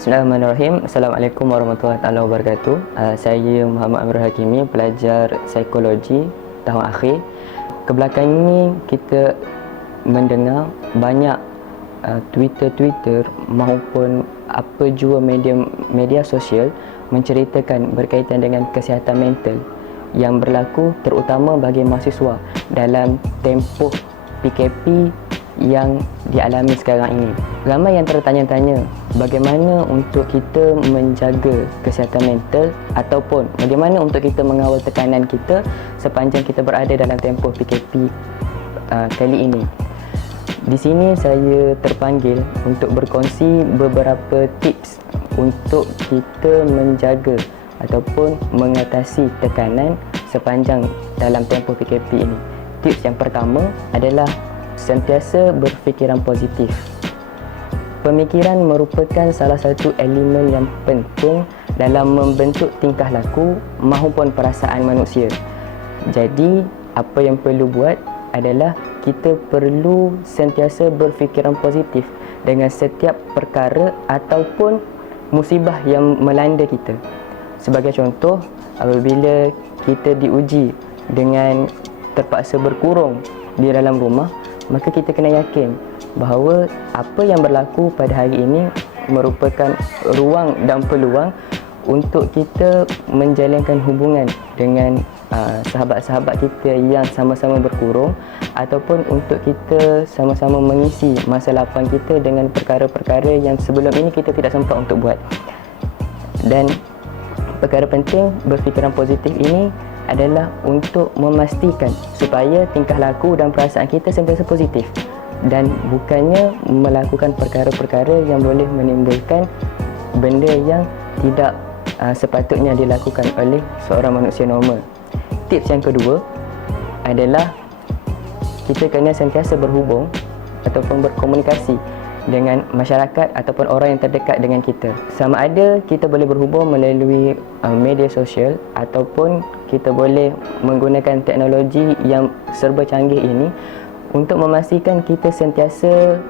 Bismillahirrahmanirrahim. Assalamualaikum warahmatullahi wabarakatuh. Saya Muhammad Amirul Hakimi, pelajar psikologi tahun akhir. Kebelakangan ini kita mendengar banyak Twitter maupun apa jua media sosial menceritakan berkaitan dengan kesihatan mental yang berlaku terutama bagi mahasiswa dalam tempoh PKP yang dialami sekarang ini. Ramai yang tertanya-tanya bagaimana untuk kita menjaga kesihatan mental ataupun bagaimana untuk kita mengawal tekanan kita sepanjang kita berada dalam tempoh PKP kali ini. Di sini saya terpanggil untuk berkongsi beberapa tips untuk kita menjaga ataupun mengatasi tekanan sepanjang dalam tempoh PKP ini. Tips yang pertama adalah sentiasa berfikiran positif. Pemikiran merupakan salah satu elemen yang penting dalam membentuk tingkah laku maupun perasaan manusia. Jadi, apa yang perlu buat adalah kita perlu sentiasa berfikiran positif dengan setiap perkara ataupun musibah yang melanda kita. Sebagai contoh, apabila kita diuji dengan terpaksa berkurung di dalam rumah, maka kita kena yakin bahawa apa yang berlaku pada hari ini merupakan ruang dan peluang untuk kita menjalinkan hubungan dengan sahabat-sahabat kita yang sama-sama berkurung, ataupun untuk kita sama-sama mengisi masa lapang kita dengan perkara-perkara yang sebelum ini kita tidak sempat untuk buat. Dan perkara penting berfikiran positif ini adalah untuk memastikan supaya tingkah laku dan perasaan kita sentiasa positif dan bukannya melakukan perkara-perkara yang boleh menimbulkan benda yang tidak sepatutnya dilakukan oleh seorang manusia normal. Tips yang kedua adalah kita kena sentiasa berhubung ataupun berkomunikasi dengan masyarakat ataupun orang yang terdekat dengan kita. Sama ada kita boleh berhubung melalui media sosial ataupun kita boleh menggunakan teknologi yang serba canggih ini untuk memastikan kita sentiasa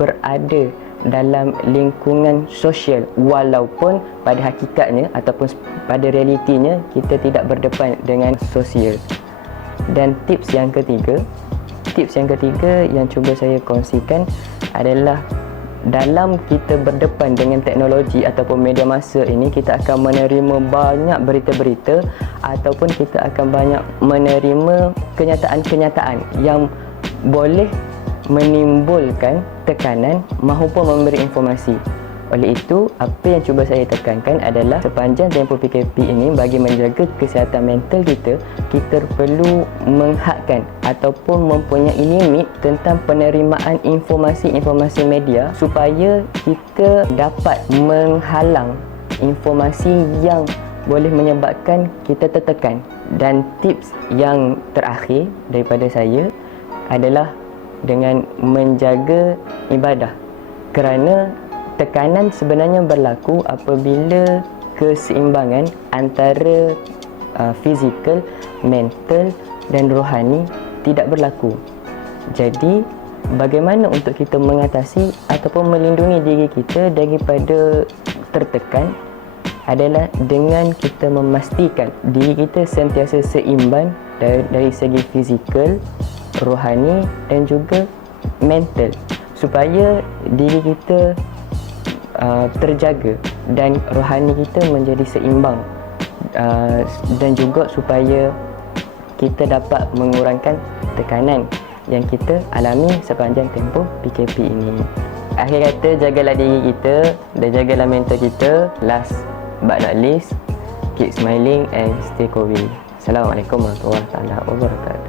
berada dalam lingkungan sosial walaupun pada hakikatnya ataupun pada realitinya kita tidak berdepan dengan sosial. Dan tips yang ketiga yang cuba saya kongsikan adalah dalam kita berdepan dengan teknologi ataupun media massa ini, kita akan menerima banyak berita-berita ataupun kita akan banyak menerima kenyataan-kenyataan yang boleh menimbulkan tekanan maupun memberi informasi. Oleh itu, apa yang cuba saya tekankan adalah sepanjang tempoh PKP ini, bagi menjaga kesihatan mental kita, kita perlu menghadkan ataupun mempunyai limit tentang penerimaan informasi-informasi media supaya kita dapat menghalang informasi yang boleh menyebabkan kita tertekan. Dan tips yang terakhir daripada saya adalah dengan menjaga ibadah, kerana tekanan sebenarnya berlaku apabila keseimbangan antara fizikal, mental dan rohani tidak berlaku. Jadi, bagaimana untuk kita mengatasi ataupun melindungi diri kita daripada tertekan adalah dengan kita memastikan diri kita sentiasa seimbang dari segi fizikal, rohani dan juga mental, supaya diri kita terjaga dan rohani kita menjadi seimbang, dan juga supaya kita dapat mengurangkan tekanan yang kita alami sepanjang tempoh PKP ini. Akhir kata, jagalah diri kita dan jagalah mental kita. Last but not least, keep smiling and stay COVID. Assalamualaikum warahmatullahi wabarakatuh.